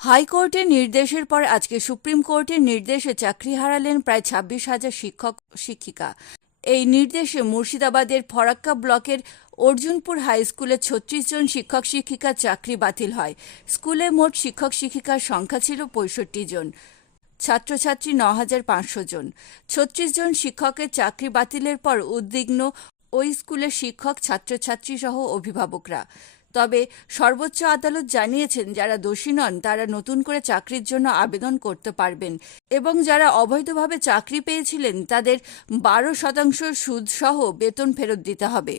হাইকোর্টের নির্দেশের পর আজকে সুপ্রিম কোর্টের নির্দেশে চাকরি হারালেন প্রায় 26,000 শিক্ষক শিক্ষিকা। এই নির্দেশে মুর্শিদাবাদের ফরাক্কা ব্লকের অর্জুনপুর হাই স্কুলের 36 জন শিক্ষক শিক্ষিকার চাকরি বাতিল হয়। স্কুলে মোট শিক্ষক শিক্ষিকার সংখ্যা ছিল 65 জন, ছাত্রছাত্রী 9,500 জন। 36 জন শিক্ষকের চাকরি বাতিলের পর উদ্বিগ্ন ওই স্কুলের শিক্ষক, ছাত্রছাত্রী সহ অভিভাবকরা। তবে সর্বোচ্চ আদালত জানিয়েছেন, যারা দোষী নন তারা নতুন করে চাকরির জন্য আবেদন করতে পারবেন এবং যারা অবৈধভাবে চাকরি পেয়েছিলেন তাদের 12% সুদ সহ বেতন ফেরত দিতে হবে।